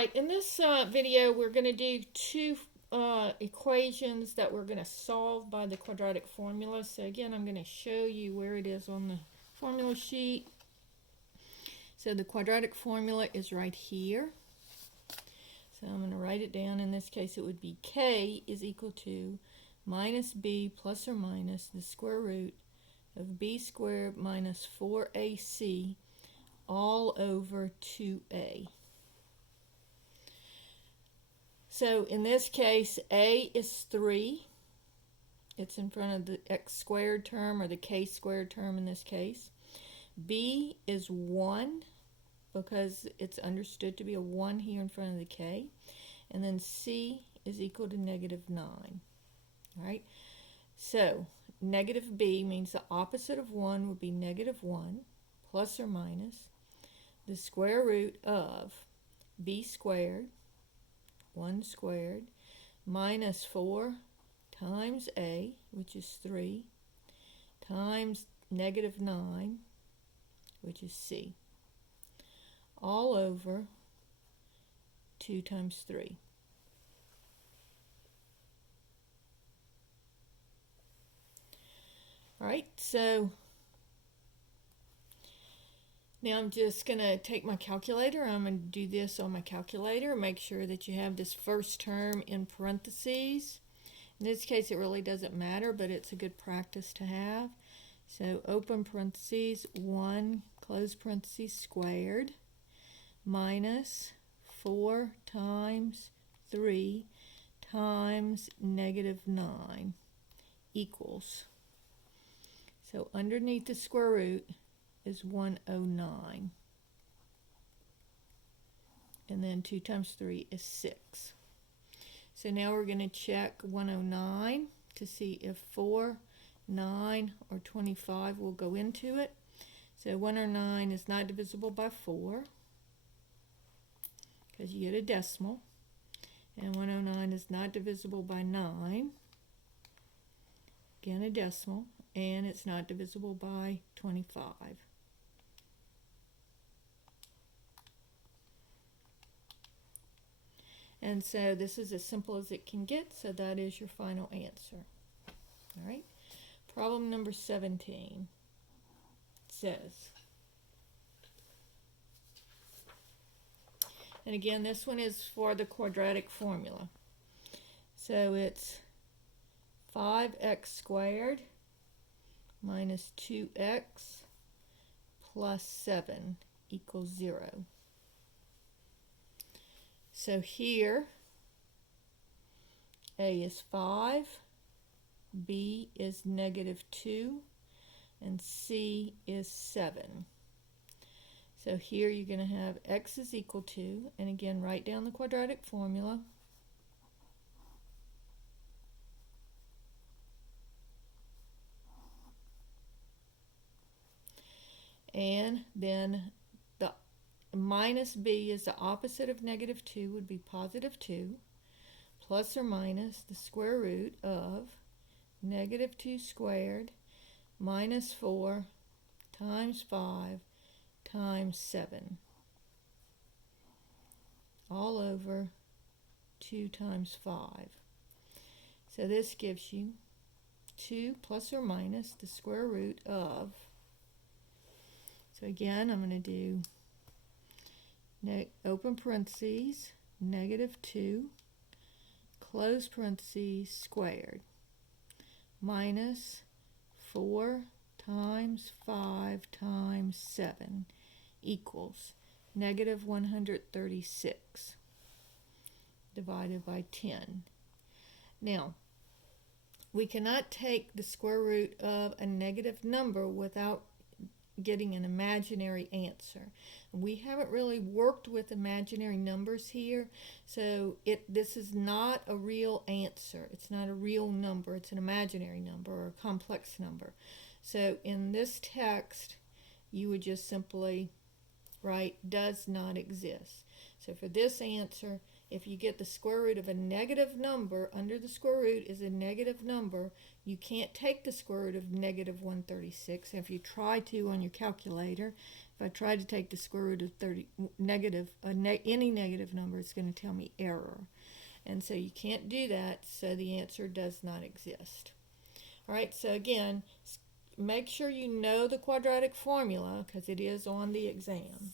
Alright, in this video we're going to do two equations that we're going to solve by the quadratic formula. So again, I'm going to show you where it is on the formula sheet. So the quadratic formula is right here. So I'm going to write it down. In this case it would be k is equal to minus b plus or minus the square root of b squared minus 4ac all over 2a. So in this case, a is 3. It's in front of the x squared term, or the k squared term in this case. B is 1, because it's understood to be a 1 here in front of the k. And then c is equal to negative 9. All right? So negative b means the opposite of 1 would be negative 1, plus or minus the square root of b squared, 1 squared, minus 4 times a, which is 3, times negative 9, which is c, all over 2 times 3. All right, so now I'm just going to take my calculator. I'm going to do this on my calculator. Make sure that you have this first term in parentheses. In this case, it really doesn't matter, but it's a good practice to have. So open parentheses, 1, close parentheses, squared, minus 4 times 3 times negative 9 equals. So underneath the square root is 109. And then 2 times 3 is 6. So now we're going to check 109 to see if 4, 9, or 25 will go into it. So 109 is not divisible by 4, because you get a decimal. And 109 is not divisible by 9, again a decimal. And it's not divisible by 25. And so this is as simple as it can get, so that is your final answer. All right, problem number 17 says, and again this one is for the quadratic formula. So it's 5x squared minus 2x plus 7 equals 0. So here, a is 5, b is negative 2, and c is 7. So here you're going to have x is equal to, and again write down the quadratic formula. And then the minus b is the opposite of negative 2, would be positive 2, plus or minus the square root of negative 2 squared minus 4 times 5 times 7, all over 2 times 5. So this gives you 2 plus or minus the square root of, so again, I'm going to do open parentheses, negative 2, close parentheses, squared, minus 4 times 5 times 7 equals negative 136 divided by 10. Now, we cannot take the square root of a negative number without getting an imaginary answer. We haven't really worked with imaginary numbers here, so this is not a real answer. It's not a real number. It's an imaginary number or a complex number. So in this text, you would just simply write does not exist. So for this answer, if you get the square root of a negative number, under the square root is a negative number, you can't take the square root of negative 136. If you try to on your calculator, If I try to take the square root of 30, any negative number, it's going to tell me error. And so you can't do that, so the answer does not exist. All right, so again, make sure you know the quadratic formula because it is on the exam.